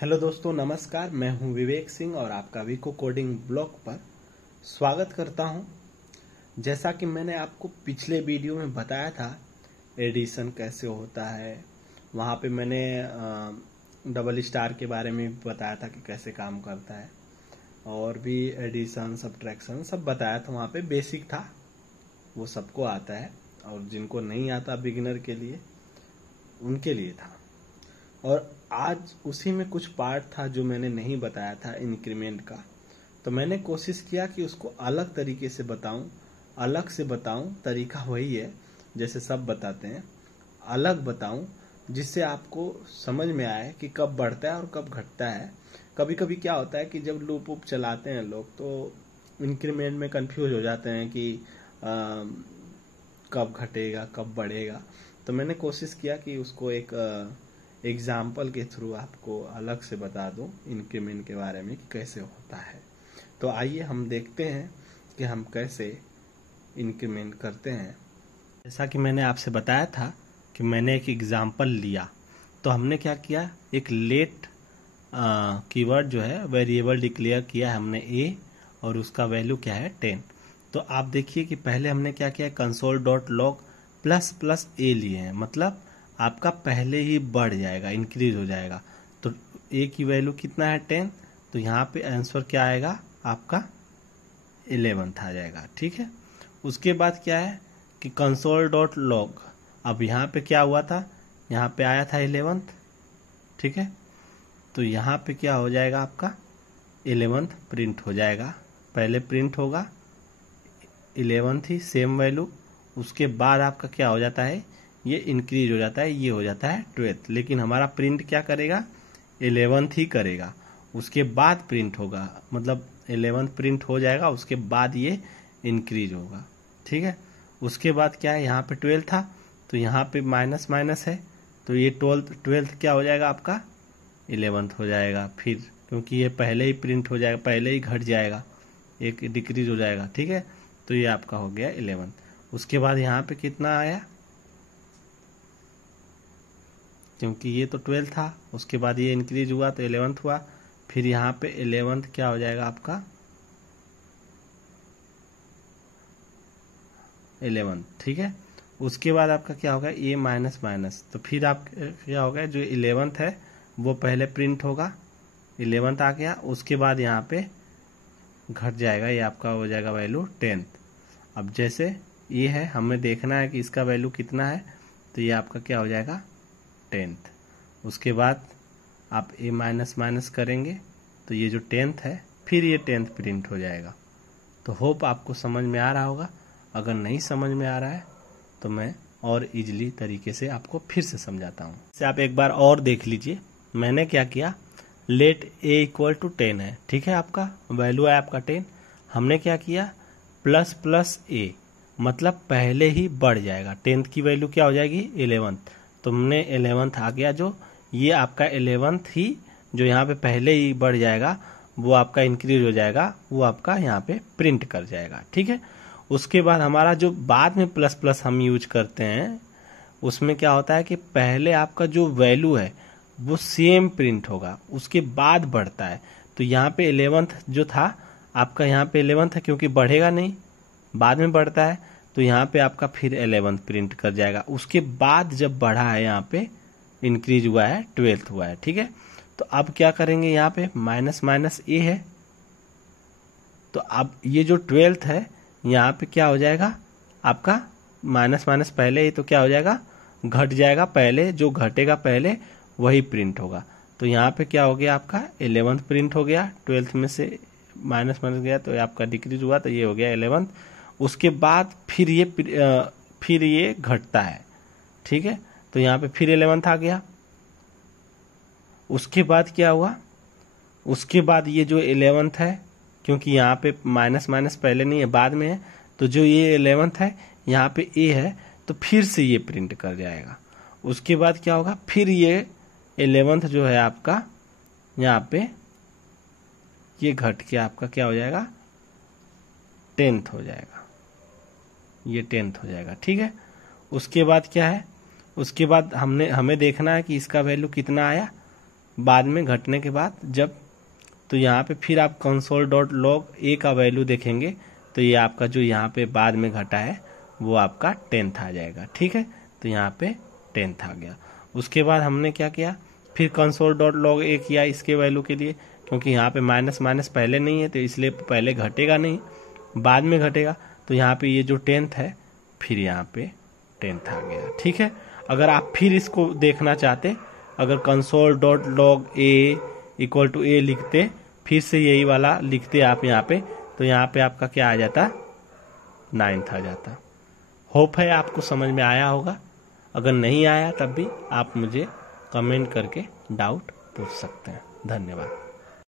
Hello दोस्तों, नमस्कार। मैं हूं विवेक सिंह और आपका विको कोडिंग ब्लॉग पर स्वागत करता हूं। जैसा कि मैंने आपको पिछले वीडियो में बताया था एडिशन कैसे होता है, वहां पे मैंने डबल स्टार के बारे में भी बताया था कि कैसे काम करता है, और भी एडिशन सब्ट्रैक्शन सब बताया था। वहां पे बेसिक था, वो सबको आता है, और जिनको नहीं आता बिगिनर के लिए उनके लिए था। और आज उसी में कुछ पार्ट था जो मैंने नहीं बताया था इंक्रीमेंट का, तो मैंने कोशिश किया कि उसको अलग तरीके से बताऊं, अलग से बताऊं। तरीका वही है जैसे सब बताते हैं, अलग बताऊं जिससे आपको समझ में आए कि कब बढ़ता है और कब घटता है। कभी कभी क्या होता है कि जब लूप वूप चलाते हैं लोग तो इंक्रीमेंट में कंफ्यूज हो जाते हैं कि कब घटेगा कब बढ़ेगा। तो मैंने कोशिश किया कि उसको एक एग्जाम्पल के थ्रू आपको अलग से बता दूं इंक्रीमेंट के बारे में कि कैसे होता है। तो आइए हम देखते हैं कि हम कैसे इंक्रीमेंट करते हैं। जैसा कि मैंने आपसे बताया था कि मैंने एक एग्जाम्पल लिया, तो हमने क्या किया, एक लेट कीवर्ड जो है वेरिएबल डिक्लेयर किया हमने ए, और उसका वैल्यू क्या है 10। तो आप देखिए कि पहले हमने क्या किया, console.log प्लस प्लस ए लिए हैं, मतलब आपका पहले ही बढ़ जाएगा, इंक्रीज हो जाएगा। तो ए की वैल्यू कितना है 10, तो यहाँ पे आंसर क्या आएगा आपका 11 आ जाएगा। ठीक है, उसके बाद क्या है कि console.log, अब यहाँ पे क्या हुआ था, यहाँ पे आया था 11। ठीक है, तो यहाँ पे क्या हो जाएगा आपका 11 प्रिंट हो जाएगा। पहले प्रिंट होगा 11 ही सेम वैल्यू, उसके बाद आपका क्या हो जाता है, ये इंक्रीज हो जाता है, ये हो जाता है 12। लेकिन हमारा प्रिंट क्या करेगा, 11 ही करेगा, उसके बाद प्रिंट होगा, मतलब 11 प्रिंट हो जाएगा, उसके बाद ये इंक्रीज होगा। ठीक है, उसके बाद क्या है, यहाँ पे 12 था तो यहाँ पे माइनस माइनस है, तो ये 12 क्या हो जाएगा आपका 11 हो जाएगा फिर, क्योंकि ये पहले ही प्रिंट हो जाएगा, पहले ही घट जाएगा, एक डिक्रीज हो जाएगा। ठीक है, तो ये आपका हो गया 11। उसके बाद यहाँ पे कितना आया, क्योंकि ये तो 12 था, उसके बाद ये इंक्रीज हुआ तो 11 हुआ, फिर यहाँ पे 11 क्या हो जाएगा आपका 11। ठीक है, उसके बाद आपका क्या होगा ये माइनस माइनस, तो फिर आप क्या होगा, जो 11 है वो पहले प्रिंट होगा, 11 आ गया, उसके बाद यहाँ पे घट जाएगा, ये आपका हो जाएगा वैल्यू 10। अब जैसे ये है, हमें देखना है कि इसका वैल्यू कितना है, तो ये आपका क्या हो जाएगा 10। उसके बाद आप ए माइनस माइनस करेंगे तो ये जो 10 है फिर ये 10 प्रिंट हो जाएगा। तो होप आपको समझ में आ रहा होगा। अगर नहीं समझ में आ रहा है तो मैं और इजीली तरीके से आपको फिर से समझाता हूँ। इसे आप एक बार और देख लीजिए। मैंने क्या किया, लेट ए इक्वल टू 10 है, ठीक है, आपका वैल्यू है आपका 10। हमने क्या किया, प्लस प्लस ए, मतलब पहले ही बढ़ जाएगा, 10 की वैल्यू क्या हो जाएगी 11, तो हमने 11 आ गया, जो ये आपका 11 ही जो यहाँ पे पहले ही बढ़ जाएगा वो आपका इंक्रीज हो जाएगा, वो आपका यहाँ पे प्रिंट कर जाएगा। ठीक है, उसके बाद हमारा जो बाद में प्लस प्लस हम यूज करते हैं उसमें क्या होता है कि पहले आपका जो वैल्यू है वो सेम प्रिंट होगा, उसके बाद बढ़ता है। तो यहाँ पे 11 जो था आपका, यहाँ पे 11 था क्योंकि बढ़ेगा नहीं, बाद में बढ़ता है, तो यहाँ पे आपका फिर 11 प्रिंट कर जाएगा। उसके बाद जब बढ़ा है यहाँ पे इंक्रीज हुआ है 12 हुआ है। ठीक है, तो अब क्या करेंगे, यहाँ पे माइनस माइनस ए है, तो अब ये जो 12 है यहाँ पे क्या हो जाएगा आपका माइनस माइनस पहले ही, तो क्या हो जाएगा घट जाएगा, पहले जो घटेगा पहले वही प्रिंट होगा। तो यहाँ पे क्या हो गया आपका 11 प्रिंट हो गया, 12 में से माइनस माइनस गया तो आपका डिक्रीज हुआ, तो ये हो गया 11। उसके बाद फिर ये घटता है। ठीक है, तो यहाँ पे फिर 11 आ गया। उसके बाद क्या हुआ, उसके बाद ये जो 11 है, क्योंकि यहाँ पे माइनस माइनस पहले नहीं है बाद में है, तो जो ये 11 है यहाँ पे ए है, तो फिर से ये प्रिंट कर जाएगा। उसके बाद क्या होगा, फिर ये 11 जो है आपका यहाँ पे ये घट के आपका क्या हो जाएगा 10 हो जाएगा, ये 10 हो जाएगा। ठीक है, उसके बाद क्या है, उसके बाद हमें देखना है कि इसका वैल्यू कितना आया, बाद में घटने के बाद जब, तो यहाँ पे फिर आप console.log a का वैल्यू देखेंगे तो ये आपका जो यहाँ पे बाद में घटा है वो आपका 10th आ जाएगा। ठीक है, तो यहाँ पे 10th आ गया। उसके बाद हमने क्या किया, फिर console.log a किया इसके वैल्यू के लिए, क्योंकि यहाँ पे माइनस माइनस पहले नहीं है तो इसलिए पहले घटेगा नहीं, बाद में घटेगा। तो यहाँ पे ये जो 10th है फिर यहाँ पे 10th आ गया। ठीक है, अगर आप फिर इसको देखना चाहते, अगर console.log a equal to a लिखते, फिर से यही वाला लिखते आप यहाँ पे, तो यहाँ पे आपका क्या आ जाता, 9th आ जाता। होप है आपको समझ में आया होगा। अगर नहीं आया तब भी आप मुझे कमेंट करके डाउट पूछ सकते हैं। धन्यवाद।